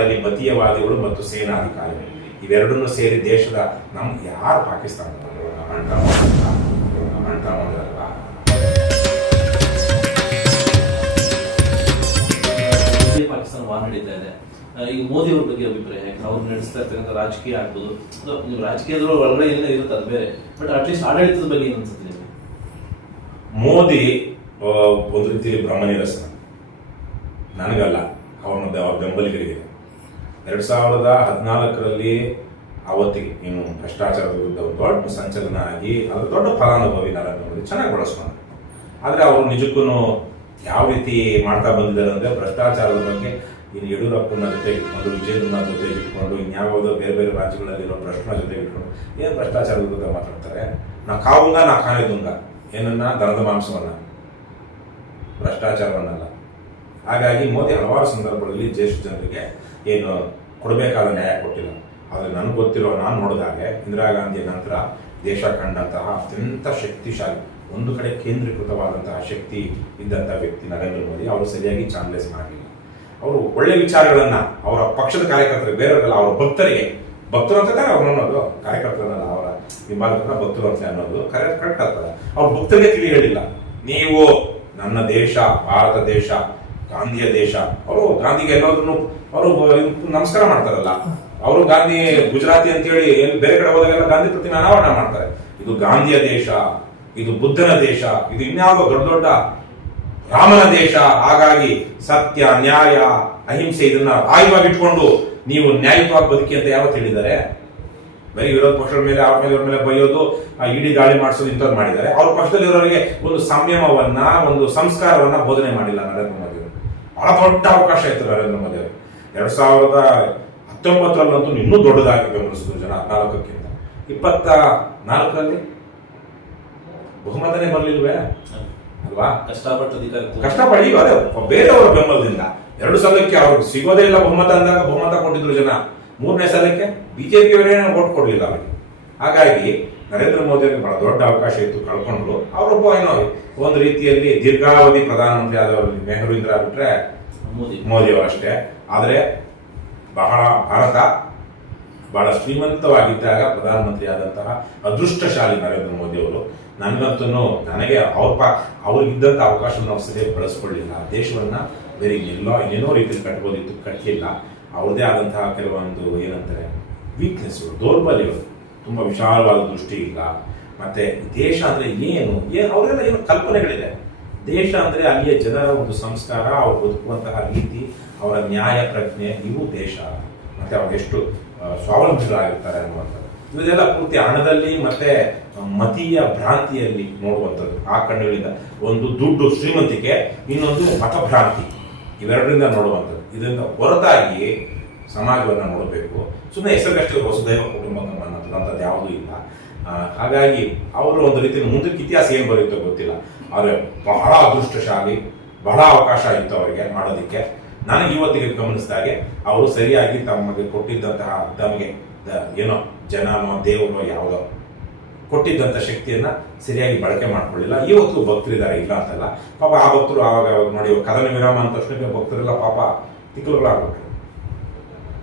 ಅಲ್ಲಿ ಮತೀಯವಾದಿಗಳು ಮತ್ತು ಸೇನಾಧಿಕಾರಿಗಳು ಇವೆರಡನ್ನೂ ಸೇರಿ ದೇಶದ ಯಾರು ಪಾಕಿಸ್ತಾನ ಪಾಕಿಸ್ತಾನ ವಾರ್ ನಡೀತಾ ಇದೆ. ಈಗ ಮೋದಿ ಅವ್ರ ಬಗ್ಗೆ ಅಭಿಪ್ರಾಯ, ಅವ್ರು ನಡೆಸ್ತಾ ಇರ್ತಕ್ಕಂಥ ರಾಜಕೀಯ ಆಗ್ಬೋದು, ನೀವು ರಾಜಕೀಯದವರು ಒಳಗಡೆ ಎಲ್ಲ ಇರುತ್ತೆ ಅದು ಬೇರೆ, ಬಟ್ ಅಟ್ಲೀಸ್ಟ್ ಆಡಳಿತದ ಬಗ್ಗೆ ಏನು ಅನ್ಸುತ್ತೆ ನಿಮಗೆ? ಮೋದಿ ಒಂದು ರೀತಿಯಲ್ಲಿ ಬ್ರಹ್ಮನಿರಸನ, ನನಗಲ್ಲ, ಅವ್ರ ಬೆಂಬಲಿಗರಿಗೆ 2014ರಲ್ಲಿ ಅವತ್ತಿಗೆ ಇನ್ನು ಭ್ರಷ್ಟಾಚಾರದ ವಿರುದ್ಧ ಒಂದು ದೊಡ್ಡ ಸಂಚಲನ ಆಗಿ ಅದರ ದೊಡ್ಡ ಫಲಾನುಭವಿ ನರೇಂದ್ರ ಮೋದಿ ಚೆನ್ನಾಗಿ ಬಳಸ್ಕೊಂಡ್ರು. ಆದರೆ ಅವರು ನಿಜಕ್ಕೂ ಯಾವ ರೀತಿ ಮಾಡ್ತಾ ಬಂದಿದ್ದಾರೆ ಅಂದರೆ, ಭ್ರಷ್ಟಾಚಾರದ ಬಗ್ಗೆ ಇನ್ನು ಯಡಿಯೂರಪ್ಪನ ಜೊತೆಗೆ ಇಟ್ಕೊಂಡು, ವಿಜೇಂದ್ರನ ಜೊತೆಗೆ ಇಟ್ಕೊಂಡು, ಇನ್ಯಾವುದೋ ಬೇರೆ ಬೇರೆ ರಾಜ್ಯಗಳಲ್ಲಿರೋ ಭ್ರಷ್ಟನ ಜೊತೆಗೆ ಇಟ್ಕೊಂಡು ಏನು ಭ್ರಷ್ಟಾಚಾರದ ವಿರುದ್ಧ ಮಾತಾಡ್ತಾರೆ. ನಾ ಕಾವುಂಗ ನಾ ಖಾನೆದುಂಗ, ಏನನ್ನ ದನದ ಮಾಂಸವನ್ನ, ಭ್ರಷ್ಟಾಚಾರವನ್ನಲ್ಲ. ಹಾಗಾಗಿ ಮೋದಿ ಹಲವಾರು ಸಂದರ್ಭಗಳಲ್ಲಿ ದೇಶದ ಜನರಿಗೆ ಏನು ಕೊಡಬೇಕಾದ ನ್ಯಾಯ ಕೊಟ್ಟಿಲ್ಲ. ಆದರೆ ನನಗೆ ಗೊತ್ತಿರೋ, ನಾನು ನೋಡಿದಾಗೆ ಇಂದಿರಾ ಗಾಂಧಿಯ ನಂತರ ದೇಶ ಕಂಡಂತಹ ಅತ್ಯಂತ ಶಕ್ತಿಶಾಲಿ, ಒಂದು ಕಡೆ ಕೇಂದ್ರೀಕೃತವಾದಂತಹ ಶಕ್ತಿ ಇದ್ದಂತಹ ವ್ಯಕ್ತಿ ನರೇಂದ್ರ ಮೋದಿ. ಅವರು ಸರಿಯಾಗಿ ಚಾನಲೈಸ್ ಮಾಡಲಿಲ್ಲ. ಅವರು ಒಳ್ಳೆ ವಿಚಾರಗಳನ್ನ ಅವರ ಪಕ್ಷದ ಕಾರ್ಯಕರ್ತರಿಗೆ, ಬೇರೆಯವರೆಲ್ಲ ಅವರ ಭಕ್ತರು ಅಂತ ಅವ್ರು ಅನ್ನೋದು, ಕಾರ್ಯಕರ್ತರನ್ನ ಅವರ ಹಿಂಬಾಲಕರನ್ನ ಭಕ್ತರು ಅಂತ ಅನ್ನೋದು ಕರೆಕ್ಟ್ ಆಗ್ತದೆ. ಅವ್ರ ಭಕ್ತರಿಗೆ ತಿಳಿ ಹೇಳಿಲ್ಲ, ನೀವು ನನ್ನ ದೇಶ, ಭಾರತ ದೇಶ, ಗಾಂಧಿಯ ದೇಶ. ಅವರು ಗಾಂಧಿಗೆ ಎಲ್ಲೋದ್ರೂ ಅವರು ನಮಸ್ಕಾರ ಮಾಡ್ತಾರಲ್ಲ, ಅವರು ಗಾಂಧಿ ಗುಜರಾತಿ ಅಂತೇಳಿ ಬೇರೆ ಕಡೆ ಹೋದಾಗೆಲ್ಲ ಗಾಂಧಿ ಪ್ರತಿಮೆ ಅನಾವರಣ ಮಾಡ್ತಾರೆ. ಇದು ಗಾಂಧಿಯ ದೇಶ, ಇದು ಬುದ್ಧನ ದೇಶ, ಇದು ಇನ್ಯಾವುದೋ ದೊಡ್ಡ ದೊಡ್ಡ ರಾಮನ ದೇಶ. ಹಾಗಾಗಿ ಸತ್ಯ, ನ್ಯಾಯ, ಅಹಿಂಸೆ ಇದನ್ನ ಆಯುವಾಗಿ ಇಟ್ಕೊಂಡು ನೀವು ನ್ಯಾಯವಾಗಿ ಬದುಕಿ ಅಂತ ಯಾವತ್ತು ಹೇಳಿದ್ದಾರೆ? ಬರೀ ವಿರೋಧ ಪಕ್ಷಗಳ ಮೇಲೆ, ಅವ್ರ ಮೇಲೆ ಬೈಯೋದು, ಇಡೀ ದಾಳಿ ಮಾಡಿಸೋದು ಇಂಥದ್ದು ಮಾಡಿದ್ದಾರೆ. ಅವ್ರ ಪಕ್ಷದಲ್ಲಿರೋರಿಗೆ ಒಂದು ಸಂಯಮವನ್ನ, ಒಂದು ಸಂಸ್ಕಾರವನ್ನ ಬೋಧನೆ ಮಾಡಿಲ್ಲ ನರೇಂದ್ರ ಮೋದಿ ಅವರು. ಬಹಳ ದೊಡ್ಡ ಅವಕಾಶ ಇತ್ತು ನರೇಂದ್ರ ಮೋದಿ ಅವರು. 2019ರಲ್ಲಂತೂ ಇನ್ನೂ ದೊಡ್ಡದಾಗಿ ಗಮನಿಸಿದ್ರು ಜನ, 14ಕ್ಕಿಂತ. 24ರಲ್ಲಿ ಬಹುಮತನೇ ಬರಲಿಲ್ವೇ ಅಲ್ವಾ? ಕಷ್ಟಪಡಿ ಬೇರೆಯವರ ಬೆಂಬಲದಿಂದ 2 ಸಲಕ್ಕೆ ಅವ್ರಿಗೆ ಸಿಗೋದೇ ಇಲ್ಲ ಬಹುಮತ ಅಂದಾಗ ಬಹುಮತ ಕೊಟ್ಟಿದ್ರು ಜನ. 3ನೇ ಸಲಕ್ಕೆ ಬಿಜೆಪಿಯವರೇ ಓಟ್ ಕೊಡ್ಲಿಲ್ಲ ಅವರಿಗೆ. ಹಾಗಾಗಿ ನರೇಂದ್ರ ಮೋದಿ ಅವರಿಗೆ ಬಹಳ ದೊಡ್ಡ ಅವಕಾಶ ಇತ್ತು, ಕಳ್ಕೊಂಡ್ರು. ಅವರೊಬ್ಬ ಏನೋ ಒಂದು ರೀತಿಯಲ್ಲಿ ದೀರ್ಘಾವಧಿ ಪ್ರಧಾನಮಂತ್ರಿ ಆದವರು ನೆಹರು ಇಂದಿರಾ ಬಿಟ್ರೆ ಮೋದಿ ಅವರಷ್ಟೇ. ಆದರೆ ಭಾರತ ಬಹಳ ಶ್ರೀಮಂತವಾಗಿದ್ದಾಗ ಪ್ರಧಾನಮಂತ್ರಿ ಆದಂತಹ ಅದೃಷ್ಟಶಾಲಿ ನರೇಂದ್ರ ಮೋದಿ ಅವರು. ನನಗೆ ಅವ್ರಿಗಿದ್ದಂಥ ಅವಕಾಶವನ್ನು ನಾವು ಸರಿಯಾಗಿ ಬಳಸ್ಕೊಳ್ಳಿಲ್ಲ. ದೇಶವನ್ನ ಬೇರೆ ಇನ್ನೇನೋ ರೀತಿಯಲ್ಲಿ ಕಟ್ಬೋದಿತ್ತು, ಕಟ್ಟಲಿಲ್ಲ. ಅವ್ರದೇ ಆದಂತಹ ಕೆಲವೊಂದು ಏನಂತಾರೆ ವೀಕ್ನೆಸ್ಗಳು, ದೌರ್ಬಲ್ಯಗಳು, ತುಂಬ ವಿಶಾಲವಾದ ದೃಷ್ಟಿ ಇಲ್ಲ. ಮತ್ತೆ ದೇಶ ಅಂದ್ರೆ ಏನು ಅವರೆಲ್ಲ ಏನು ಕಲ್ಪನೆಗಳಿದೆ. ದೇಶ ಅಂದ್ರೆ ಅಲ್ಲಿಯ ಜನರ ಒಂದು ಸಂಸ್ಕಾರ, ಅವ್ರು ಬದುಕುವಂತಹ ರೀತಿ, ಅವರ ನ್ಯಾಯ ಪ್ರಜ್ಞೆ, ಇವು ದೇಶ. ಮತ್ತೆ ಅವ್ರು ಎಷ್ಟು ಸ್ವಾವಲಂಬಿಗಳಾಗಿರ್ತಾರೆ ಅನ್ನುವಂಥದ್ದು. ಇದೆಲ್ಲ ಪೂರ್ತಿ ಹಣದಲ್ಲಿ ಮತ್ತೆ ಮತೀಯ ಭ್ರಾಂತಿಯಲ್ಲಿ ನೋಡುವಂಥದ್ದು. ಆ ಕಣ್ಣುಗಳಿಂದ ಒಂದು ದುಡ್ಡು ಶ್ರೀಮಂತಿಕೆ, ಇನ್ನೊಂದು ಮತಭ್ರಾಂತಿ, ಇವೆರಡರಿಂದ ನೋಡುವಂಥದ್ದು. ಇದರಿಂದ ಹೊರತಾಗಿ ಸಮಾಜವನ್ನು ನೋಡಬೇಕು. ಸುಮ್ಮನೆ ಹೆಸರುಗಷ್ಟೇ ವಸುದೈವ ಕುಟುಂಬಕಂ ಅನ್ನೋದು ಯಾವುದೂ ಇಲ್ಲ. ಹಾಗಾಗಿ ಅವರು ಒಂದು ರೀತಿಯಲ್ಲಿ ಮುಂದಕ್ಕೆ ಇತಿಹಾಸ ಏನು ಬರುತ್ತೋ ಗೊತ್ತಿಲ್ಲ. ಆದರೆ ಬಹಳ ಅದೃಷ್ಟಶಾಲಿ, ಬಹಳ ಅವಕಾಶ ಇತ್ತು ಅವರಿಗೆ ಮಾಡೋದಕ್ಕೆ. ನನಗೆ ಇವತ್ತಿಗೆ ಗಮನಿಸಿದಾಗೆ ಅವರು ಸರಿಯಾಗಿ ತಮಗೆ ಕೊಟ್ಟಿದ್ದಂತಹ, ತಮಗೆ ಏನೋ ಜನನೋ ದೇವರೋ ಯಾವುದೋ ಕೊಟ್ಟಿದ್ದಂಥ ಶಕ್ತಿಯನ್ನ ಸರಿಯಾಗಿ ಬಳಕೆ ಮಾಡ್ಕೊಳ್ಳಿಲ್ಲ. ಇವತ್ತು ಭಕ್ತರಿದ್ದಾರೆ, ಇಲ್ಲ ಅಂತಲ್ಲ. ಪಾಪ ಆ ಭಕ್ತರು ಆವಾಗ ನೋಡಿ, ಕದನ ವಿರಾಮ ಅಂತ ತಕ್ಷಣ ಭಕ್ತರೆಲ್ಲ ಪಾಪ ತಿಕ್ಕಲುಗಳಾಗ್ಬಿಟ್ರು.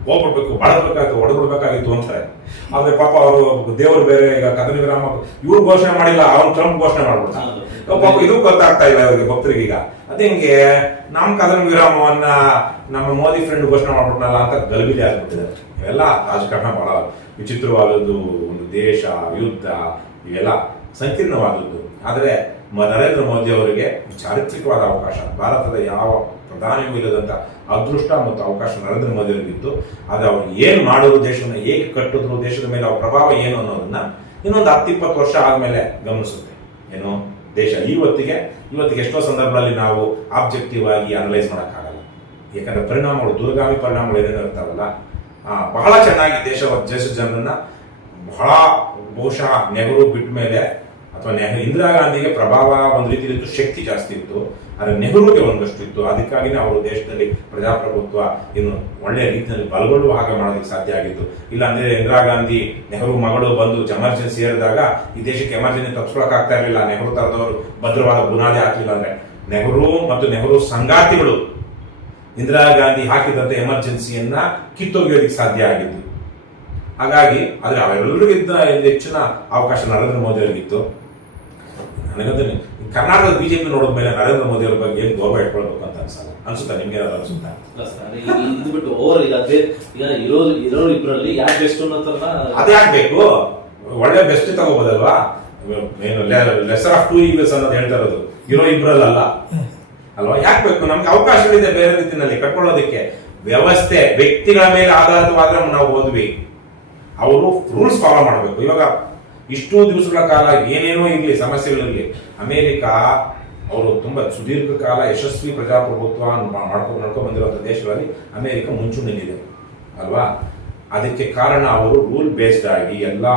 ಹೋಗ್ಬಿಡ್ಬೇಕು, ಬಾಳಬೇಕಾಗಿತ್ತು, ಹೊಡೆದ್ಬಿಡ್ಬೇಕಾಗಿತ್ತು ಅಂತಾರೆ. ಆದ್ರೆ ಪಾಪ ಅವರು ದೇವರು ಬೇರೆ. ಈಗ ಕದನ ವಿರಾಮ ಇವ್ರು ಘೋಷಣೆ ಮಾಡಿಲ್ಲ, ಅವ್ನು ಟ್ರಂಪ್ ಘೋಷಣೆ ಮಾಡ್ಬಿಡ್ತಾರೆ. ಪಾಪ ಇದು ಗೊತ್ತಾಗ್ತಾ ಇಲ್ಲ ಅವರಿಗೆ ಭಕ್ತರಿಗೆ. ಈಗ ಅದೇಂಗೆ ನಮ್ಮ ಕದನ ವಿರಾಮವನ್ನ ನಮ್ಮ ಮೋದಿ ಫ್ರೆಂಡ್ ಘೋಷಣೆ ಮಾಡ್ಬಿಟ್ನಲ್ಲ ಅಂತ ಗಲಿಬಿಲಿ ಆಗ್ಬಿಟ್ಟಿದ್ದಾರೆ. ಇವೆಲ್ಲ ರಾಜಕಾರಣ ಬಹಳ ವಿಚಿತ್ರವಾದದ್ದು. ಒಂದು ದೇಶ, ಯುದ್ಧ, ಇವೆಲ್ಲ ಸಂಕೀರ್ಣವಾದದ್ದು. ಆದರೆ ನರೇಂದ್ರ ಮೋದಿ ಅವರಿಗೆ ಚಾರಿತ್ರಿಕವಾದ ಅವಕಾಶ, ಭಾರತದ ಯಾವ ಪ್ರಧಾನಿಯೂ ಇಲ್ಲದಂತ ಅದೃಷ್ಟ ಮತ್ತು ಅವಕಾಶ ನರೇಂದ್ರ ಮೋದಿ ಅವರಿಗಿತ್ತು. ಆದರೆ ಅವ್ರು ಏನು ಮಾಡಿದ್ರು, ದೇಶವನ್ನು ಹೇಗೆ ಕಟ್ಟಿದ್ರು, ದೇಶದ ಮೇಲೆ ಅವ್ರ ಪ್ರಭಾವ ಏನು ಅನ್ನೋದನ್ನ ಇನ್ನೊಂದು 10-20 ವರ್ಷ ಆದ್ಮೇಲೆ ಗಮನಿಸುತ್ತೆ. ಏನು ದೇಶ ಇವತ್ತಿಗೆ ಎಷ್ಟೋ ಸಂದರ್ಭದಲ್ಲಿ ನಾವು ಆಬ್ಜೆಕ್ಟಿವ್ ಆಗಿ ಅನಲೈಸ್ ಮಾಡೋಕ್ಕಾಗಲ್ಲ. ಯಾಕಂದ್ರೆ ಪರಿಣಾಮಗಳು, ದೂರಗಾಮಿ ಪರಿಣಾಮಗಳು ಏನೇನು ಇರ್ತಾವಲ್ಲ, ಬಹಳ ಚೆನ್ನಾಗಿ ದೇಶದ ಜನರನ್ನ ಬಹಳ, ಬಹುಶಃ ನೆಹರು ಬಿಟ್ಟ ಮೇಲೆ ಅಥವಾ ಇಂದಿರಾ ಗಾಂಧಿಗೆ ಪ್ರಭಾವ ಒಂದು ರೀತಿಯಲ್ಲಿ ಶಕ್ತಿ ಜಾಸ್ತಿ ಇತ್ತು. ಆದರೆ ನೆಹರುಗೆ ಒಂದಷ್ಟು ಇತ್ತು. ಅದಕ್ಕಾಗಿನೇ ಅವರು ದೇಶದಲ್ಲಿ ಪ್ರಜಾಪ್ರಭುತ್ವ ಇನ್ನು ಒಳ್ಳೆಯ ರೀತಿಯಲ್ಲಿ ಬಲಗೊಳ್ಳುವ ಹಾಗೆ ಮಾಡೋದಕ್ಕೆ ಸಾಧ್ಯ ಆಗಿತ್ತು. ಇಲ್ಲ ಅಂದ್ರೆ ಇಂದಿರಾ ಗಾಂಧಿ ನೆಹರು ಮಗಳು ಬಂದು ಎಮರ್ಜೆನ್ಸಿ ಸೇರಿದಾಗ ಈ ದೇಶಕ್ಕೆ ಎಮರ್ಜೆನ್ಸಿ ತಪ್ಪಿಸ್ಕೊಳಕ್ ಆಗ್ತಾ ಇರಲಿಲ್ಲ. ನೆಹರು ತರದವರು ಭದ್ರವಾದ ಬುನಾದಿ ಹಾಕಲಿಲ್ಲ. ಅಂದ್ರೆ ನೆಹರು ಮತ್ತು ನೆಹರು ಸಂಗಾತಿಗಳು ಇಂದಿರಾ ಗಾಂಧಿ ಹಾಕಿದಂತ ಎಮರ್ಜೆನ್ಸಿಯನ್ನ ಕಿತ್ತೊಗೆಯೋದಕ್ಕೆ ಸಾಧ್ಯ ಆಗಿತ್ತು. ಹಾಗಾಗಿ ಆದ್ರೆ ಅವರೆಲ್ಲರಿಗಿಂತ ಹೆಚ್ಚಿನ ಅವಕಾಶ ನರೇಂದ್ರ ಮೋದಿ ಅವರಿಗಿತ್ತು. ನನಗಂತ ಕರ್ನಾಟಕದ ಬಿಜೆಪಿ ನೋಡಿದ ಮೇಲೆ ನರೇಂದ್ರ ಮೋದಿ ಅವ್ರ ಬಗ್ಗೆ ಏನು ಗೌರವ ಇಟ್ಕೊಳ್ಬೇಕು ಅಂತ ಅನ್ಸುತ್ತಾ ನಿಮ್ಗೆ ಏನಾದ್ರು ಅನ್ಸುತ್ತಾ? ಇದು ಬಿಟ್ಟು ಓವರ್ ಈಗ ಇರೋರು ಇಬ್ಬರಲ್ಲಿ ಯಾಕೆ ಬೆಸ್ಟ್ ಅನ್ನೋದನ್ನ ಅದೇ ಆಗ್ಬೇಕು. ಒಳ್ಳೆ ಬೆಸ್ಟ್ ತಗೋಬೋದಲ್ವಾ? ಏನು ಲೆಸರ್ ಆಫ್ 2 evils ಅನ್ನೋದು ಹೇಳ್ತಾ ಇರೋದು ಇರೋ ಇಬ್ರಲ್ಲ ಅಲ್ವಾ? ಯಾಕೆ ಬೇಕು? ನಮ್ಗೆ ಅವಕಾಶಗಳಿದೆ ಬೇರೆ ರೀತಿಯಲ್ಲಿ ಕಟ್ಕೊಳ್ಳೋದಕ್ಕೆ. ವ್ಯವಸ್ಥೆ ವ್ಯಕ್ತಿಗಳ ಮೇಲೆ ಆಧಾರಿತವಾದ್ರೆ ನಾವು ಹೋದ್ವಿ. ಅವರು ರೂಲ್ಸ್ ಫಾಲೋ ಮಾಡಬೇಕು. ಇವಾಗ ಇಷ್ಟು ದಿವಸಗಳ ಕಾಲ ಏನೇನೋ ಇರಲಿ ಸಮಸ್ಯೆಗಳಿರಲಿ, ಅಮೆರಿಕ ಅವರು ತುಂಬಾ ಸುದೀರ್ಘ ಕಾಲ ಯಶಸ್ವಿ ಪ್ರಜಾಪ್ರಭುತ್ವ ನಡ್ಕೊಂಡು ಬಂದಿರುವಂತ ದೇಶಗಳಲ್ಲಿ ಅಮೆರಿಕ ಮುಂಚೂಣಿಯಲ್ಲಿದೆ ಅಲ್ವಾ? ಅದಕ್ಕೆ ಕಾರಣ ಅವರು ರೂಲ್ ಬೇಸ್ಡ್ ಆಗಿ ಎಲ್ಲಾ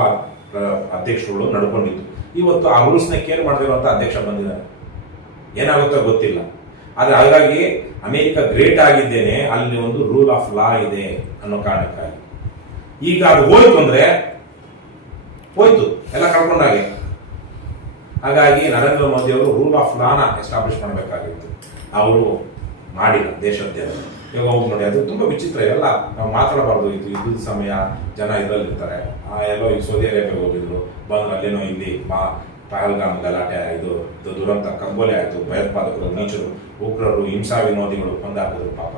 ಅಧ್ಯಕ್ಷರುಗಳು ನಡ್ಕೊಂಡಿದ್ದು. ಇವತ್ತು ಆ ರೂಲ್ಸ್ ನ ಕೇರ್ ಮಾಡದಿರುವಂತ ಅಧ್ಯಕ್ಷ ಬಂದಿದ್ದಾರೆ. ಏನಾಗುತ್ತೋ ಗೊತ್ತಿಲ್ಲ. ಆದ್ರೆ ಹಾಗಾಗಿ ಅಮೆರಿಕ ಗ್ರೇಟ್ ಆಗಿದ್ದೇನೆ, ಅಲ್ಲಿ ಒಂದು ರೂಲ್ ಆಫ್ ಲಾ ಇದೆ ಅನ್ನೋ ಕಾರಣಕ್ಕಾಗಿ ಈಗ ಅದು ಹೋಯ್ತು ಅಂದ್ರೆ ಹೋಯ್ತು, ಎಲ್ಲ ಕಳ್ಕೊಂಡಾಗೆ. ಹಾಗಾಗಿ ನರೇಂದ್ರ ಮೋದಿ ಅವರು ರೂಲ್ ಆಫ್ ಲಾನ ಎಸ್ಟಾಬ್ಲಿಷ್ ಮಾಡಬೇಕಾಗಿತ್ತು. ಅವರು ಮಾಡಿಲ್ಲ ದೇಶಾದ್ಯಂತ. ಇವಾಗ ಹೋಗಿ ನೋಡಿ, ಅದು ತುಂಬಾ ವಿಚಿತ್ರ. ಎಲ್ಲ ನಾವು ಮಾತಾಡಬಾರ್ದು. ಇದು ಯುದ್ಧದ ಸಮಯ, ಜನ ಇದರಲ್ಲಿರ್ತಾರೆ. ಎಲ್ಲೋ ಈಗ ಸೌದಿ ಅರೇಬಿಯಾ ಹೋಗಿದ್ರು, ಬಂದ್ರು, ಅಲ್ಲೇನೋ ಇಲ್ಲಿ ಪಹಲ್ಗಾಮ್ ಗಲಾಟೆ, ಇದು ದುರಂತ ಕಂಬೋಲೆ ಆಯ್ತು, ಭಯೋತ್ಪಾದಕರು, ನೀಚರು, ಉಗ್ರರು, ಹಿಂಸಾ ವಿನೋದಿಗಳು ಕೊಂದಾಕಿದ್ರು. ಪಾಪ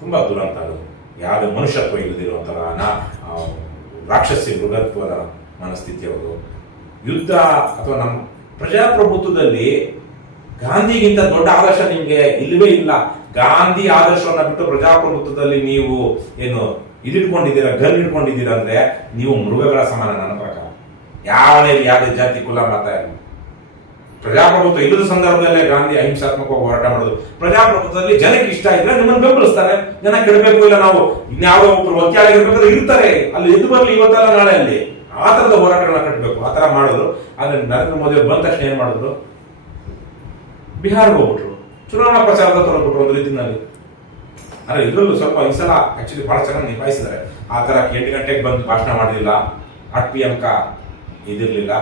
ತುಂಬಾ ದುರಂತ. ಅದು ಯಾವುದೇ ಮನುಷ್ಯತ್ವ ಇಲ್ಲದಿರುವಂತಹ ರಾಕ್ಷಸಿ ಮೃಗತ್ವದ ಮನಸ್ಥಿತಿ ಅವರು. ಯುದ್ಧ ಅಥವಾ ನಮ್ಮ ಪ್ರಜಾಪ್ರಭುತ್ವದಲ್ಲಿ ಗಾಂಧಿಗಿಂತ ದೊಡ್ಡ ಆದರ್ಶ ನಿಮ್ಗೆ ಇಲ್ಲವೇ ಇಲ್ಲ. ಗಾಂಧಿ ಆದರ್ಶವನ್ನ ಬಿಟ್ಟು ಪ್ರಜಾಪ್ರಭುತ್ವದಲ್ಲಿ ನೀವು ಏನು ಇದಿಟ್ಕೊಂಡಿದ್ದೀರಾ, ಗನ್ ಇಟ್ಕೊಂಡಿದ್ದೀರಾ ಅಂದ್ರೆ ನೀವು ಮೃಗಗಳ ಸಮಾನ ನನ್ನ ಪ್ರಕಾರ. ಯಾವುದೇ ಜಾತಿ ಕುಲ ಮತ ಪ್ರಜಾಪ್ರಭುತ್ವ ಇಲ್ಲದ ಸಂದರ್ಭದಲ್ಲೇ ಗಾಂಧಿ ಅಹಿಂಸಾತ್ಮಕವಾಗಿ ಹೋರಾಟ ಮಾಡೋದು. ಪ್ರಜಾಪ್ರಭುತ್ವದಲ್ಲಿ ಜನಕ್ಕೆ ಇಷ್ಟ ಇದ್ರೆ ನಿಮ್ಮನ್ನು ಬೆಂಬಲಿಸ್ತಾರೆ. ಜನ ಕೆಡಬೇಕು, ಇಲ್ಲ ನಾವು ಇನ್ಯಾವುದೋ ಒಬ್ರು ಒತ್ತಾಗಿರ್ಬೇಕಾದ್ರೆ ಇರ್ತಾರೆ, ಅಲ್ಲಿ ಎದ್ದು ಬರಲಿ ಇವತ್ತಲ್ಲ ನಾಳೆ ಅಲ್ಲಿ. ಆ ತರದ ಹೋರಾಟಗಳನ್ನ ಕಟ್ಟಬೇಕು, ಆ ತರ ಮಾಡಿದ್ರು. ಆದ್ರೆ ನರೇಂದ್ರ ಮೋದಿ ಅವರು ಬಂದ ತಕ್ಷಣ ಏನ್ ಮಾಡಿದ್ರು? ಬಿಹಾರ್ಗೆ ಹೋಗ್ಬಿಟ್ರು, ಚುನಾವಣಾ ಪ್ರಚಾರದ ತೊಗೊಂಡ್ಬಿಟ್ರು ಒಂದು ರೀತಿನಲ್ಲಿ. ಅಂದ್ರೆ ಇದ್ರಲ್ಲೂ ಸ್ವಲ್ಪ ಈ ಸಲ ಆಕ್ಚುಲಿ ಬಹಳ ಚೆನ್ನಾಗಿ ನಿಭಾಯಿಸಿದ್ದಾರೆ. ಆ ತರ 8 ಗಂಟೆಗೆ ಬಂದು ಭಾಷಣ ಮಾಡಲಿಲ್ಲ, 8 PM ಇದಿರ್ಲಿಲ್ಲ.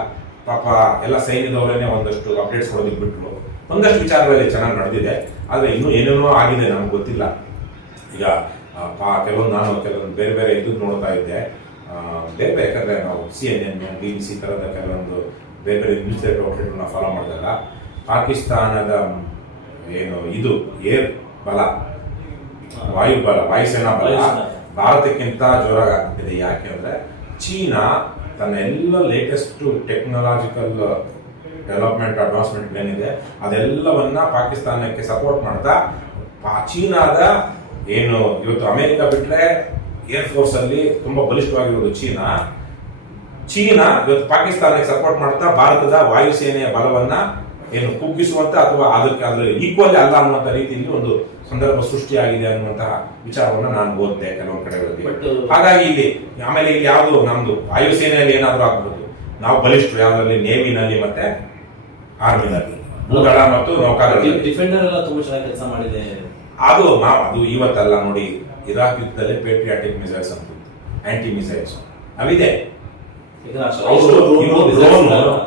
ಪಾಪ ಎಲ್ಲ ಸೈನ್ಯದವರೇನೆ ಒಂದಷ್ಟು ಅಪ್ಡೇಟ್ಸ್ ಕೊಡೋದಕ್ಕೆ ಬಿಟ್ರು. ಒಂದಷ್ಟು ವಿಚಾರಗಳಲ್ಲಿ ಚೆನ್ನಾಗಿ ನಡೆದಿದೆ. ಆದ್ರೆ ಇನ್ನೂ ಏನೇನೋ ಆಗಿದೆ ನಮ್ಗೆ ಗೊತ್ತಿಲ್ಲ. ಈಗ ಕೆಲವೊಂದು ಬೇರೆ ಬೇರೆ ಇದು ನೋಡ್ತಾ ಇದ್ದೆ. ಬೇರೆ ಬೇರೆ, ಯಾಕಂದ್ರೆ ನಾವು CNN, BBC ತರದ ಕೆಲವೊಂದು ಬೇರೆ ಬೇರೆ ನ್ಯೂಸ್ ಔಟ್ಲೆಟ್ಗಳನ್ನ ಫಾಲೋ ಮಾಡಿದಾಗ ಪಾಕಿಸ್ತಾನದ ಏನು ಇದು ಏರ್ ಬಲ, ವಾಯುಬಲ, ವಾಯುಸೇನಾ ಬಲ ಭಾರತಕ್ಕಿಂತ ಜೋರಾಗ್ತಿದೆ. ಯಾಕೆ ಅಂದ್ರೆ ಚೀನಾ ತನ್ನ ಎಲ್ಲ ಲೇಟೆಸ್ಟ್ ಟೆಕ್ನಾಲಜಿಕಲ್ ಡೆವಲಪ್ಮೆಂಟ್ ಅಡ್ವಾನ್ಸ್ಮೆಂಟ್ ಏನಿದೆ ಅದೆಲ್ಲವನ್ನ ಪಾಕಿಸ್ತಾನಕ್ಕೆ ಸಪೋರ್ಟ್ ಮಾಡ್ತಾ ಚೀನಾದ ಏನು ಇವತ್ತು ಅಮೆರಿಕ ಬಿಟ್ರೆ ಏರ್ ಫೋರ್ಸ್ ಅಲ್ಲಿ ತುಂಬಾ ಬಲಿಷ್ಠವಾಗಿರೋದು ಚೀನಾ ಇವತ್ತು ಪಾಕಿಸ್ತಾನಕ್ಕೆ ಸಪೋರ್ಟ್ ಮಾಡ್ತಾ ಭಾರತದ ವಾಯುಸೇನೆಯ ಬಲವನ್ನ ಏನು ಕುಗ್ಗಿಸುವಂತ ಅಥವಾ ಅದಕ್ಕೆ ಅದ್ರ ಈಕ್ವಲ್ ಅಲ್ಲ ಅನ್ನುವಂತ ರೀತಿಯಲ್ಲಿ ಒಂದು ಸಂದರ್ಭ ಸೃಷ್ಟಿಯಾಗಿದೆ ಅನ್ನುವಂತಹ ವಿಚಾರವನ್ನ ನಾನು ಓದಿದೆ ಕೆಲವೊಂದು ಕಡೆಗಳಲ್ಲಿ. ಹಾಗಾಗಿ ಇಲ್ಲಿ ಆಮೇಲೆ ಇಲ್ಲಿ ಯಾವುದು ನಮ್ದು ವಾಯುಸೇನೆಯಲ್ಲಿ ಏನಾದ್ರೂ ಆಗ್ಬೋದು, ನಾವು ಬಲಿಷ್ಠರು ಯಾವ್ದ್ರಲ್ಲಿ, ನೇವಿನಲ್ಲಿ ಮತ್ತೆ ಆರ್ಮಿನಲ್ಲಿ, ಭೂದಳ ಮತ್ತು ನೌಕಾದಳ. ಡಿಫೆಂಡರ್ ಎಲ್ಲ ತುಂಬಾ ಚೆನ್ನಾಗಿ ಕೆಲಸ ಮಾಡಿದೆ. ಅದು ಇವತ್ತಲ್ಲ ನೋಡಿ, ಇರಾಕ್ ಯುದ್ಧದಲ್ಲೇ ಪೇಟ್ರಿಯಾಟಿಕ್ ಮಿಸೈಲ್ಸ್ ಅಂತ, ಆಂಟಿ ಮಿಸೈಲ್ಸ್ ಅವಿದೆ.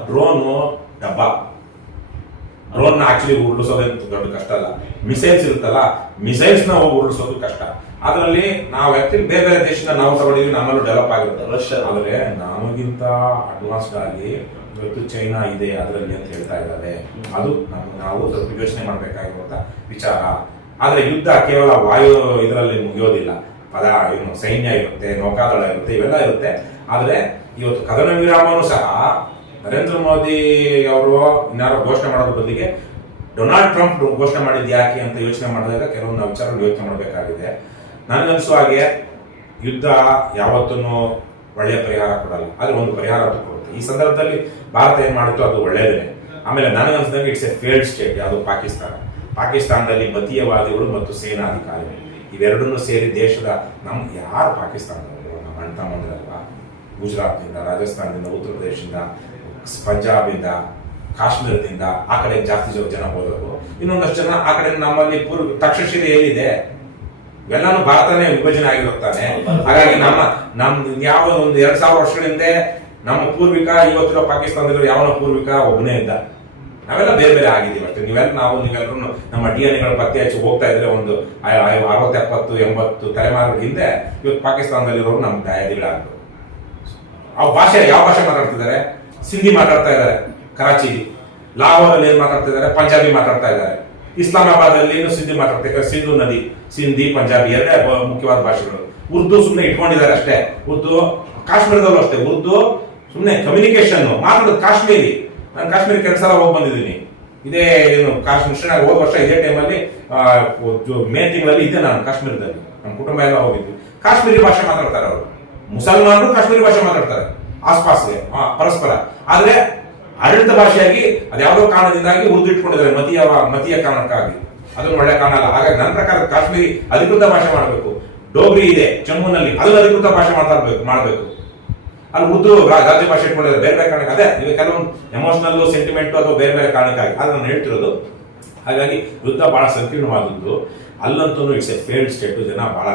ಡ್ರೋನು ಡಬ್ಬಾ, ಡ್ರೋನ್ ಆಕ್ಚುಲಿ ಉರುಳಿಸೋದೇನು ದೊಡ್ಡ ಕಷ್ಟ ಅಲ್ಲ. ಮಿಸೈಲ್ಸ್ ಇರುತ್ತಲ್ಲ, ಮಿಸೈಲ್ಸ್ ನ ಹೋಗಿ ಉರುಳಿಸೋದು ಕಷ್ಟ. ಅದರಲ್ಲಿ ನಾವು ಆಕ್ಚುಲಿ ಬೇರೆ ಬೇರೆ ದೇಶದಿಂದ ನಾವು ತಗೊಂಡಿದ್ವಿ, ನಮ್ಮಲ್ಲೂ ಡೆವಲಪ್ ಆಗಿರುತ್ತೆ. ರಷ್ಯಾ ಆದ್ರೆ ನಮಗಿಂತ ಅಡ್ವಾನ್ಸ್ಡ್ ಆಗಿ ಇವತ್ತು ಚೈನಾ ಇದೆ ಅದರಲ್ಲಿ ಅಂತ ಹೇಳ್ತಾ ಇದ್ದಾರೆ. ಅದು ನಾವು ಸ್ವಲ್ಪ ಯೋಚನೆ ಮಾಡಬೇಕಾಗಿರುವಂತ ವಿಚಾರ. ಆದ್ರೆ ಯುದ್ಧ ಕೇವಲ ವಾಯು ಇದರಲ್ಲಿ ಮುಗಿಯೋದಿಲ್ಲ. ಏನು ಸೈನ್ಯ ಇರುತ್ತೆ, ನೌಕಾದಳ ಇರುತ್ತೆ, ಇವೆಲ್ಲ ಇರುತ್ತೆ. ಆದ್ರೆ ಇವತ್ತು ಕದನ ವಿರಾಮನೂ ಸಹ ನರೇಂದ್ರ ಮೋದಿ ಅವರು ಇನ್ನಾರು ಘೋಷಣೆ ಮಾಡೋದ್ರ ಬದಲಿಗೆ ಡೊನಾಲ್ಡ್ ಟ್ರಂಪ್ ಘೋಷಣೆ ಮಾಡಿದ್ ಯಾಕೆ ಅಂತ ಯೋಚನೆ ಮಾಡಿದಾಗ ಕೆಲವೊಂದು ವಿಚಾರಗಳು ಯೋಚನೆ ಮಾಡಬೇಕಾಗಿದೆ. ನನಗನ್ಸುವ ಹಾಗೆ ಯುದ್ಧ ಯಾವತ್ತೂ ಒಳ್ಳೆಯ ಪರಿಹಾರ ಕೊಡಲ್ಲ, ಆದ್ರೆ ಒಂದು ಪರಿಹಾರ ಕೊಡುತ್ತೆ. ಈ ಸಂದರ್ಭದಲ್ಲಿ ಭಾರತ ಏನ್ ಮಾಡಿತ್ತು ಅದು ಒಳ್ಳೆಯದೇನೆ. ಆಮೇಲೆ ನನಗನ್ಸಿದಂಗೆ ಇಟ್ಸ್ ಎ ಫೇಲ್ಡ್ ಸ್ಟೇಟ್ ಯಾವುದು ಪಾಕಿಸ್ತಾನದಲ್ಲಿ ಮತೀಯವಾದಿಗಳು ಮತ್ತು ಸೇನಾಧಿಕಾರಿಗಳು ಇವೆರಡನ್ನೂ ಸೇರಿ ದೇಶದ ಯಾರು ಪಾಕಿಸ್ತಾನದವರು, ನಮ್ಮ ಅಣ್ಣ ತಮ್ಮಂದಿರಲ್ವಾ, ಗುಜರಾತ್ನಿಂದ, ರಾಜಸ್ಥಾನದಿಂದ, ಉತ್ತರ ಪ್ರದೇಶದಿಂದ, ಪಂಜಾಬಿಂದ, ಕಾಶ್ಮೀರದಿಂದ ಆ ಕಡೆ ಜಾಸ್ತಿ ಜನ ಹೋದವರು. ಇನ್ನೊಂದಷ್ಟು ಜನ ಆ ಕಡೆ ನಮ್ಮಲ್ಲಿ ತಕ್ಷಶಿಲೆ ಏನಿದೆ ಇವೆಲ್ಲಾನು ಭಾರತನೇ ವಿಭಜನೆ ಆಗಿರುತ್ತಾನೆ. ಹಾಗಾಗಿ ನಮ್ ಯಾವ ಒಂದು 2000 ವರ್ಷಗಳ ಹಿಂದೆ ನಮ್ಮ ಪೂರ್ವಿಕ, ಇವತ್ತಿರೋ ಪಾಕಿಸ್ತಾನದಲ್ಲಿ ಯಾವನ ಪೂರ್ವಿಕ ಒಬ್ಬನೇ ಇದ್ದ. ನಾವೆಲ್ಲ ಬೇರೆ ಬೇರೆ ಆಗಿದ್ದೀವಿ ಅಷ್ಟೇ. ನೀವೆಲ್ಲರೂ ನಮ್ಮ DNA ಪತ್ತೆ ಹಚ್ಚಿ ಹೋಗ್ತಾ ಇದ್ರೆ ಒಂದು 60, 70, 80 ತಲೆಮಾರುಗಳ ಹಿಂದೆ ಇವತ್ತು ಪಾಕಿಸ್ತಾನದಲ್ಲಿರೋರು ನಮ್ಮ ದಯಾದಿಗಳಾಗ್ತದೆ. ಆ ಭಾಷೆ ಯಾವ ಭಾಷೆ ಮಾತಾಡ್ತಿದ್ದಾರೆ? ಸಿಂಧಿ ಮಾತಾಡ್ತಾ ಇದ್ದಾರೆ ಕರಾಚಿಲಿ. ಲಾಹೋರಲ್ಲಿ ಏನ್ ಮಾತಾಡ್ತಾ ಇದ್ದಾರೆ? ಪಂಜಾಬಿ ಮಾತಾಡ್ತಾ ಇದ್ದಾರೆ. ಇಸ್ಲಾಮಾಬಾದ್ ಅಲ್ಲಿ ಸಿಂಧಿ ಮಾತಾಡ್ತಾ ಇದ್ದಾರೆ. ಸಿಂಧು ನದಿ, ಸಿಂಧಿ, ಪಂಜಾಬಿ ಎರಡೇ ಮುಖ್ಯವಾದ ಭಾಷೆಗಳು. ಉರ್ದು ಸುಮ್ಮನೆ ಇಟ್ಕೊಂಡಿದ್ದಾರೆ ಅಷ್ಟೇ. ಉರ್ದು ಕಾಶ್ಮೀರದಲ್ಲೂ ಅಷ್ಟೇ. ಉರ್ದು ಸುಮ್ಮನೆ ಕಮ್ಯುನಿಕೇಶನ್ ಮಾತಾಡೋದು ಕಾಶ್ಮೀರಿ. ನಾನು ಕಾಶ್ಮೀರ ಕೆಲಸ ಹೋಗಿ ಬಂದಿದ್ದೀನಿ. ಇದೇ ಏನು ಕಾಶ್ಮೀರ ಹೋದ ವರ್ಷ ಇದೇ ಟೈಮಲ್ಲಿ ಮೇ ತಿಂಗಳಲ್ಲಿ ಇದ್ದೆ ನಾನು ಕಾಶ್ಮೀರದಲ್ಲಿ. ನಮ್ಮ ಕುಟುಂಬ ಎಲ್ಲ ಹೋಗಿದ್ವಿ. ಕಾಶ್ಮೀರಿ ಭಾಷೆ ಮಾತಾಡ್ತಾರೆ ಅವರು. ಮುಸಲ್ಮಾನರು ಕಾಶ್ಮೀರಿ ಭಾಷೆ ಮಾತಾಡ್ತಾರೆ ಆಸ್ಪಾಸ್ಗೆ ಪರಸ್ಪರ. ಆದ್ರೆ ಆಡಳಿತ ಭಾಷೆಯಾಗಿ ಅದ್ಯಾವುದೋ ಕಾರಣದಿಂದಾಗಿ ಉರ್ದು ಇಟ್ಕೊಂಡಿದ್ದಾರೆ, ಮತೀಯ ಕಾರಣಕ್ಕಾಗಿ. ಅದೊಂದು ಒಳ್ಳೆ ಕಾರಣ ಅಲ್ಲ. ಹಾಗಾಗಿ ನನ್ನ ಪ್ರಕಾರ ಕಾಶ್ಮೀರಿ ಅಧಿಕೃತ ಭಾಷೆ ಮಾಡಬೇಕು. ಡೋಗ್ರಿ ಇದೆ ಜಮ್ಮುನಲ್ಲಿ, ಅದನ್ನು ಅಧಿಕೃತ ಭಾಷೆ ಮಾಡಬೇಕು. ಅಲ್ಲಿ ಉರ್ದು ರಾಜ್ಯ ಭಾಷೆ ಇಟ್ಕೊಂಡಿದ್ದಾರೆ ಬೇರೆ ಬೇರೆ ಕಾರಣಕ್ಕೆ. ಅದೇ ಈಗ ಕೆಲವೊಂದು ಎಮೋಷನಲ್ ಸೆಂಟಿಮೆಂಟ್ ಅಥವಾ ಬೇರೆ ಬೇರೆ ಕಾರಣಕ್ಕಾಗಿ ಅದು ನಾನು ಹೇಳ್ತಿರೋದು. ಹಾಗಾಗಿ ಯುದ್ಧ ಬಹಳ ಸಂಕೀರ್ಣವಾದದ್ದು. ಅಲ್ಲಂತೂ ಇಟ್ಸ್ ಎ ಫೇಲ್ಡ್ ಸ್ಟೇಟ್. ಜನ ಬಹಳ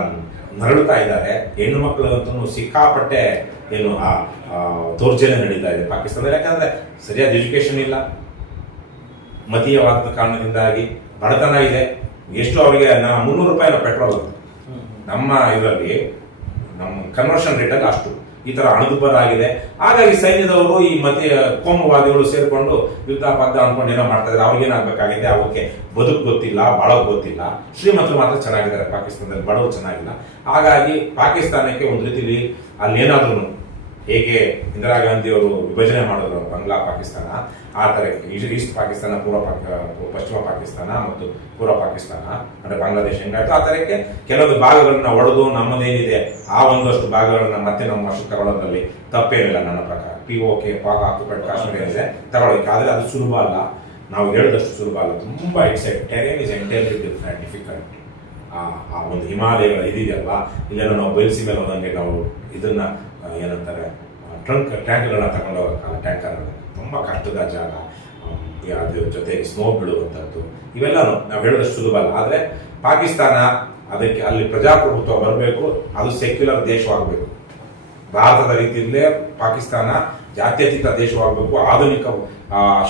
ನರಳುತ್ತಾ ಇದ್ದಾರೆ. ಹೆಣ್ಣು ಮಕ್ಕಳಂತೂ ಸಿಕ್ಕಾಪಟ್ಟೆ ಏನು ದೌರ್ಜನ್ಯ ನಡೀತಾ ಇದೆ ಪಾಕಿಸ್ತಾನದಲ್ಲಿ. ಯಾಕಂದ್ರೆ ಸರಿಯಾದ ಎಜುಕೇಶನ್ ಇಲ್ಲ, ಮತೀಯವಾದ ಕಾರಣದಿಂದಾಗಿ ಬಡತನ ಇದೆ. ಎಷ್ಟು ಅವರಿಗೆ 300 ರೂಪಾಯಿನ ಪೆಟ್ರೋಲ್ ನಮ್ಮ ಇದರಲ್ಲಿ, ನಮ್ಮ ಕನ್ವರ್ಷನ್ ರೇಟಲ್ಲಿ ಅಷ್ಟು ಈ ತರ ಹಣದುಬ್ಬರಾಗಿದೆ. ಹಾಗಾಗಿ ಸೈನ್ಯದವರು ಈ ಕೋಮುವಾದಿಗಳು ಸೇರ್ಕೊಂಡು ಯುದ್ಧ ಪದ್ಧ ಅನ್ಕೊಂಡು ಏನೋ ಮಾಡ್ತಾ ಇದ್ದಾರೆ. ಅವ್ರಿಗೇನಾಗಬೇಕಾಗಿದೆ? ಅವಕ್ಕೆ ಬದುಕು ಗೊತ್ತಿಲ್ಲ, ಬಾಳೋಕ್ ಗೊತ್ತಿಲ್ಲ. ಶ್ರೀಮಂತರು ಮಾತ್ರ ಚೆನ್ನಾಗಿದ್ದಾರೆ ಪಾಕಿಸ್ತಾನದಲ್ಲಿ, ಬಡವರು ಚೆನ್ನಾಗಿಲ್ಲ. ಹಾಗಾಗಿ ಪಾಕಿಸ್ತಾನಕ್ಕೆ ಒಂದು ರೀತಿಲಿ ಅಲ್ಲೇನಾದ್ರೂ ಹೇಗೆ ಇಂದಿರಾ ಗಾಂಧಿ ಅವರು ವಿಭಜನೆ ಮಾಡಿದ್ರು ಬಾಂಗ್ಲಾ ಪಾಕಿಸ್ತಾನ, ಆ ತರ ಈಸ್ಟ್ ಪಾಕಿಸ್ತಾನ, ಪಶ್ಚಿಮ ಪಾಕಿಸ್ತಾನ ಮತ್ತು ಪೂರ್ವ ಪಾಕಿಸ್ತಾನ ಅಂದ್ರೆ ಬಾಂಗ್ಲಾದೇಶ ಹೆಂಗಾಯ್ತು, ಆ ತರಕ್ಕೆ ಕೆಲವೊಂದು ಭಾಗಗಳನ್ನ ಒಡೆದು ನಮ್ಮದೇನಿದೆ ಆ ಒಂದಷ್ಟು ಭಾಗಗಳನ್ನ ಮತ್ತೆ ನಮ್ಮ ವಶಕ್ಕೆ ತಗೊಳ್ಳೋದ್ರಲ್ಲಿ ತಪ್ಪೇನಿಲ್ಲ ನನ್ನ ಪ್ರಕಾರ. POK ಪಾಕ್ ಆಕ್ಯುಪೈಡ್ ಕಾಶ್ಮೀರ ಏನಿದೆ ತಗೊಳ್ಳೋಕೆ, ಆದ್ರೆ ಅದು ಸುಲಭ ಅಲ್ಲ. ನಾವು ಹೇಳಿದಷ್ಟು ಸುಲಭ ಅಲ್ಲ. ತುಂಬಾ terrain is entirely different, difficult. ಆ ಒಂದು ಹಿಮಾಲಯಗಳ ಇದೆಯಲ್ವಾ, ಇಲ್ಲೆಲ್ಲ ನಾವು ಬಯಲಿಸಿ ಮೇಲೆ ಹೋದಂಗೆ ನಾವು ಇದನ್ನ ಏನಂತಾರೆ ಟ್ಯಾಂಕ್ಗಳನ್ನ ತಗೊಂಡು ಹೋಗಕ್ಕಲ್ಲ. ಟ್ಯಾಂಕರ್ ತುಂಬ ಕಷ್ಟದ ಜಾಗ, ಅದ್ರ ಜೊತೆಗೆ ಸ್ನೋ ಬೀಳುವಂಥದ್ದು, ಇವೆಲ್ಲನೂ ನಾವು ಹೇಳಿದಷ್ಟು ಸುಲಭ ಅಲ್ಲ. ಆದರೆ ಪಾಕಿಸ್ತಾನ ಅದಕ್ಕೆ ಅಲ್ಲಿ ಪ್ರಜಾಪ್ರಭುತ್ವ ಬರಬೇಕು, ಅದು ಸೆಕ್ಯುಲರ್ ದೇಶವಾಗಬೇಕು. ಭಾರತದ ರೀತಿಯಲ್ಲೇ ಪಾಕಿಸ್ತಾನ ಜಾತ್ಯತೀತ ದೇಶವಾಗಬೇಕು. ಆಧುನಿಕ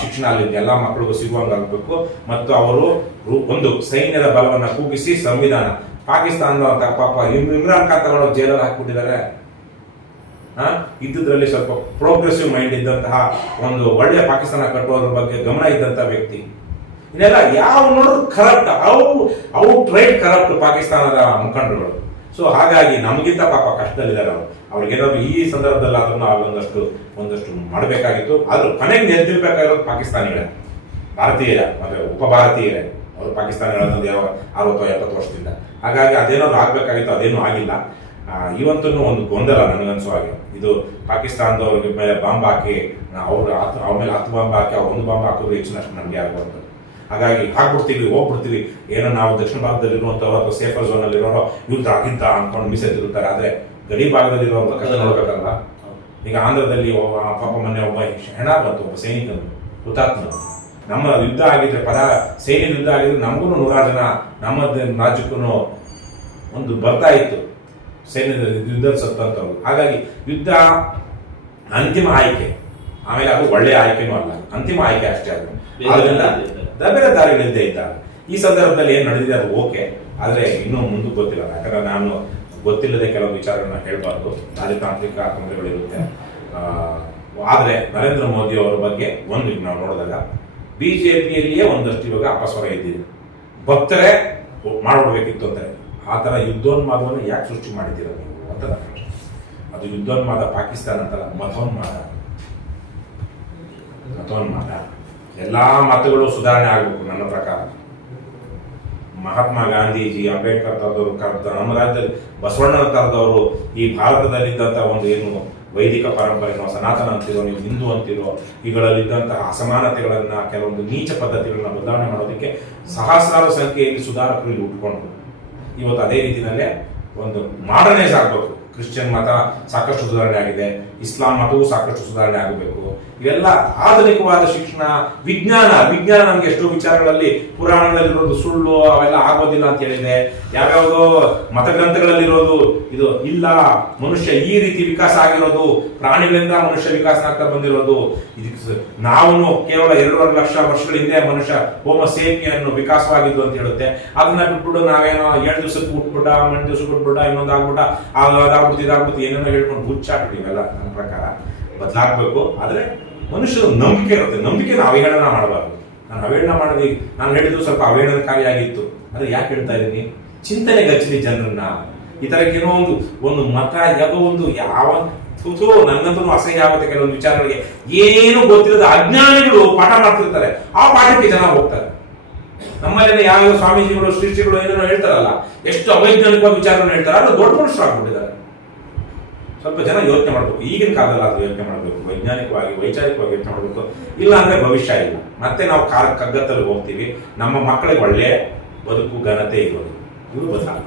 ಶಿಕ್ಷಣ ಅಲ್ಲಿ ಎಲ್ಲ ಮಕ್ಕಳಿಗೂ ಸಿಗುವಂಗಾಗಬೇಕು. ಮತ್ತು ಅವರು ಒಂದು ಸೈನ್ಯದ ಬಲವನ್ನು ಕುಗ್ಗಿಸಿ ಸಂವಿಧಾನ, ಪಾಕಿಸ್ತಾನದ ಪಾಪ ಇಮ್ರಾನ್ ಖಾನ್ ತಗೊಂಡು ಜೈಲಲ್ಲಿ ಹಾಕ್ಬಿಟ್ಟಿದ್ದಾರೆ. ಇದ್ದುದ್ರಲ್ಲಿ ಸ್ವಲ್ಪ ಪ್ರೋಗ್ರೆಸಿವ್ ಮೈಂಡ್ ಇದ್ದಂತಹ, ಒಂದು ಒಳ್ಳೆಯ ಪಾಕಿಸ್ತಾನ ಕಟ್ಟುವುದ್ರ ಬಗ್ಗೆ ಗಮನ ಇದ್ದಂತಹ ವ್ಯಕ್ತಿ. ಇದೆಲ್ಲ ಯಾವ ನೋಡಿದ್ರು ಕರಪ್ಟ್, ಔಟ್ ರೈಟ್ ಕರಪ್ಟ್ ಪಾಕಿಸ್ತಾನದ ಮುಖಂಡರುಗಳು. ಸೊ ಹಾಗಾಗಿ ನಮಗಿಂತ ಪಾಪ ಕಷ್ಟದಲ್ಲಿದ್ದಾರೆ ಅವರು. ಅವ್ರಿಗೇನಾದ್ರು ಈ ಸಂದರ್ಭದಲ್ಲಿ ಆದ್ರೂ ಒಂದಷ್ಟು ಮಾಡಬೇಕಾಗಿತ್ತು. ಆದ್ರೂ ಕೊನೆಗೆ ನೆದ್ದಿರ್ಬೇಕಾಗಿರೋದು ಪಾಕಿಸ್ತಾನಿಗಳೇ, ಭಾರತೀಯರ ಮತ್ತೆ ಉಪ ಭಾರತೀಯರೇ. ಅವರು ಪಾಕಿಸ್ತಾನಿಗಳನ್ನೊಂದು 60-70 ವರ್ಷದಿಂದ. ಹಾಗಾಗಿ ಅದೇನಾದ್ರು ಆಗ್ಬೇಕಾಗಿತ್ತು, ಅದೇನೂ ಆಗಿಲ್ಲ. ಇವತ್ತೂ ಒಂದು ಗೊಂದಲ ನನಗನ್ಸೋ ಹಾಗೆ. ಇದು ಪಾಕಿಸ್ತಾನದವ್ರಿಗೆ ಮೇಲೆ ಬಾಂಬ್ ಹಾಕಿ ಅವ್ರ ಮೇಲೆ 10 ಬಾಂಬ್ ಹಾಕಿ ಒಂದು ಬಾಂಬ್ ಹಾಕಿದ್ರು ಹೆಚ್ಚಿನಷ್ಟು ನಮಗೆ ಆಗಬಾರ್ದು. ಹಾಗಾಗಿ ಹಾಕ್ಬಿಡ್ತೀವಿ, ಹೋಗ್ಬಿಡ್ತೀವಿ. ಏನೋ ನಾವು ದಕ್ಷಿಣ ಭಾರತದಲ್ಲಿರುವಂಥವ್ರು ಅಥವಾ ಸೇಫರ್ ಝೋನ್ ಅಲ್ಲಿ ಇರೋರು ಯುದ್ಧ ಆಗಿದ್ದ ಅನ್ಕೊಂಡು ಮೀಸೆತ್ತಿರುತ್ತಾರೆ. ಆದ್ರೆ ಗಡಿ ಭಾಗದಲ್ಲಿರೋ ಕಷ್ಟ ನೋಡ್ಬೇಕಲ್ವಾ. ಈಗ ಆಂಧ್ರದಲ್ಲಿ ಪಾಪ ಮೊನ್ನೆ ಒಬ್ಬ ಹೆಣ ಬಂತು, ಒಬ್ಬ ಸೈನಿಕನು ಹುತಾತ್ಮನು. ನಮ್ಮ ಯುದ್ಧ ಆಗಿದ್ರೆ ಸೈನಿಕ ಯುದ್ಧ ಆಗಿದ್ರೆ ನಮಗೂ 100 ಜನ ನಮ್ಮ ರಾಜ್ಯಕ್ಕೂ ಒಂದು ಬರ್ತಾ ಇತ್ತು ಸೈನ್ಯದ ಯುದ್ಧ ಸತ್ತಂತವ್ರು. ಹಾಗಾಗಿ ಯುದ್ಧ ಅಂತಿಮ ಆಯ್ಕೆ, ಆಮೇಲೆ ಅದು ಒಳ್ಳೆಯ ಆಯ್ಕೆನೂ ಅಲ್ಲ, ಅಂತಿಮ ಆಯ್ಕೆ ಅಷ್ಟೇ. ಅದರಿಂದ ಬೇರೆ ದಾರಿಗಳಿದ್ದೇ ಇದ್ದಾರೆ. ಈ ಸಂದರ್ಭದಲ್ಲಿ ಏನ್ ನಡೆದಿದೆ ಅದು ಓಕೆ, ಆದ್ರೆ ಇನ್ನೂ ಮುಂದಕ್ಕೆ ಗೊತ್ತಿಲ್ಲ. ಯಾಕಂದ್ರೆ ನಾನು ಗೊತ್ತಿಲ್ಲದೆ ಕೆಲವು ವಿಚಾರಗಳನ್ನ ಹೇಳ್ಬಾರ್ದು, ರಾಜತಾಂತ್ರಿಕ ತೊಂದರೆಗಳಿರುತ್ತೆ. ಆದ್ರೆ ನರೇಂದ್ರ ಮೋದಿ ಅವರ ಬಗ್ಗೆ ಒಂದು ನಾವು ನೋಡಿದಾಗ ಬಿಜೆಪಿಯಲ್ಲಿಯೇ ಒಂದಷ್ಟು ಇವಾಗ ಅಪಸ್ವರ ಇದ್ದಿದೆ. ಭಕ್ತರೇ ಮಾಡ್ಬಿಡ್ಬೇಕಿತ್ತು ಅಂತಾರೆ. ಆ ತರ ಯುದ್ಧೋನ್ಮಾದವನ್ನು ಯಾಕೆ ಸೃಷ್ಟಿ ಮಾಡಿದ್ದೀರ ನೀವು ಅಂತ ನನ್ನ ಪ್ರಶ್ನೆ. ಅದು ಯುದ್ಧೋನ್ಮಾದ ಪಾಕಿಸ್ತಾನ ಅಂತಲ್ಲ, ಮತೋನ್ಮಾದ. ಎಲ್ಲಾ ಮತಗಳು ಸುಧಾರಣೆ ಆಗಬೇಕು ನನ್ನ ಪ್ರಕಾರ. ಮಹಾತ್ಮ ಗಾಂಧೀಜಿ, ಅಂಬೇಡ್ಕರ್ ತರದವರು, ನಮ್ಮ ರಾಜ್ಯದಲ್ಲಿ ಬಸವಣ್ಣನ ತರದವರು, ಈ ಭಾರತದಲ್ಲಿದ್ದಂತ ಒಂದು ಏನು ವೈದಿಕ ಪರಂಪರೆ, ನಾವು ಸನಾತನ ಅಂತಿರೋ, ನೀವು ಹಿಂದೂ ಅಂತಿರೋ, ಇವುಗಳಲ್ಲಿದ್ದಂತಹ ಅಸಮಾನತೆಗಳನ್ನ, ಕೆಲವೊಂದು ನೀಚ ಪದ್ಧತಿಗಳನ್ನ ಬದಲಾವಣೆ ಮಾಡೋದಕ್ಕೆ ಸಹಸ್ರಾರು ಸಂಖ್ಯೆಯಲ್ಲಿ ಸುಧಾರಕರು ಇಲ್ಲಿ ಉಟ್ಕೊಂಡು ಇವತ್ತು ಅದೇ ರೀತಿಯಲ್ಲೇ ಒಂದು ಮಾಡರ್ನೈಸ್ ಆಗಬೇಕು. ಕ್ರಿಶ್ಚಿಯನ್ ಮತ ಸಾಕಷ್ಟು ಸುಧಾರಣೆ ಆಗಿದೆ, ಇಸ್ಲಾಂ ಮತವೂ ಸಾಕಷ್ಟು ಸುಧಾರಣೆ ಆಗಬೇಕು. ಇವೆಲ್ಲ ಆಧುನಿಕವಾದ ಶಿಕ್ಷಣ, ವಿಜ್ಞಾನ ನಮ್ಗೆ ಎಷ್ಟೋ ವಿಚಾರಗಳಲ್ಲಿ ಪುರಾಣಗಳಲ್ಲಿರೋದು ಸುಳ್ಳು, ಅವೆಲ್ಲ ಆಗೋದಿಲ್ಲ ಅಂತ ಹೇಳಿದೆ. ಯಾವ್ಯಾವುದೋ ಮತಗ್ರಂಥಗಳಲ್ಲಿರೋದು ಇದು ಇಲ್ಲ, ಮನುಷ್ಯ ಈ ರೀತಿ ವಿಕಾಸ ಆಗಿರೋದು, ಪ್ರಾಣಿಗಳಿಂದ ಮನುಷ್ಯ ವಿಕಾಸ ಆಗ್ತಾ ಬಂದಿರೋದು. ನಾವು ಕೇವಲ 2.5 ಲಕ್ಷ ವರ್ಷಗಳ ಹಿಂದೆ ಮನುಷ್ಯ ಹೋಮೋ ಸೇಪಿಯನ್ ವಿಕಾಸವಾಗಿದ್ದು ಅಂತ ಹೇಳುತ್ತೆ. ಅದನ್ನ ಬಿಟ್ಬಿಟ್ಟು ನಾವೇನೋ 7 ದಿವಸಕ್ಕೆ ಹುಟ್ಬಿಟ್ಟ, 8 ದಿವಸಕ್ಕೆ ಹುಟ್ಬಿಟ್ಟ, ಇನ್ನೊಂದು ಆಗ್ಬಿಟ್ಟ, ಅದಾಗ್ಬಿಟ್ಟು ಇದಾಗ್ಬಿಟ್ಟು ಏನೇನೋ ಹೇಳ್ಕೊಂಡು ಹುಚ್ಚಾಕ್ಬಿಟ್ಟಿವೆಲ್ಲ. ನನ್ನ ಪ್ರಕಾರ ಬದಲಾಗಬೇಕು. ಆದ್ರೆ ಮನುಷ್ಯರು ನಂಬಿಕೆ ಇರುತ್ತೆ, ನಂಬಿಕೆನ ಅವಹೇಳನ ಮಾಡಬಾರ್ದು. ನಾನು ಅವಹೇಳನ ಮಾಡಿದ್ವಿ, ನಾನು ಹೇಳಿದ್ದು ಸ್ವಲ್ಪ ಅವಹೇಳನಕಾರಿಯಾಗಿತ್ತು. ಆದ್ರೆ ಯಾಕೆ ಹೇಳ್ತಾ ಇದ್ದೀನಿ, ಚಿಂತನೆ ಗಚ್ಚಲಿ ಜನರನ್ನ. ಈ ತರಕ್ಕೇನೋ ಒಂದು ಮತ ಯಾವುದೋ ಒಂದು ಯಾವ ನನ್ನಂತೂ ಅಸಹ್ಯ ಆಗುತ್ತೆ ಕೆಲವೊಂದು ವಿಚಾರಗಳಿಗೆ. ಏನು ಗೊತ್ತಿರೋದು ಅಜ್ಞಾನಿಗಳು ಪಾಠ ಮಾಡ್ತಿರ್ತಾರೆ, ಆ ಪಾಠಕ್ಕೆ ಜನ ಹೋಗ್ತಾರೆ. ನಮ್ಮಲ್ಲಿ ಯಾವ ಸ್ವಾಮೀಜಿಗಳು ಶ್ರೀಗಳು ಏನೇನೋ ಹೇಳ್ತಾರಲ್ಲ, ಎಷ್ಟು ಅವೈಜ್ಞಾನಿಕವಾದ ವಿಚಾರವನ್ನು ಹೇಳ್ತಾರೆ, ಅದು ದೊಡ್ಡ ಮನುಷ್ಯರು ಆಗ್ಬಿಟ್ಟಿದ್ದಾರೆ. ಸ್ವಲ್ಪ ಜನ ಯೋಚನೆ ಮಾಡಬೇಕು, ಈಗಿನ ಕಾಲದಲ್ಲಿ ಅದು ಯೋಚನೆ ಮಾಡಬೇಕು, ವೈಜ್ಞಾನಿಕವಾಗಿ ವೈಚಾರಿಕವಾಗಿ ಯೋಚನೆ ಮಾಡಬೇಕು. ಇಲ್ಲ ಅಂದ್ರೆ ಭವಿಷ್ಯ ಇಲ್ಲ. ಮತ್ತೆ ನಾವು ಕಗ್ಗತ್ತಲ್ಲಿ ಹೋಗ್ತೀವಿ, ನಮ್ಮ ಮಕ್ಕಳಿಗೆ ಒಳ್ಳೆ ಬದುಕು ಘನತೆ ಇರೋದು ಇವರು ಬದಲಾಗ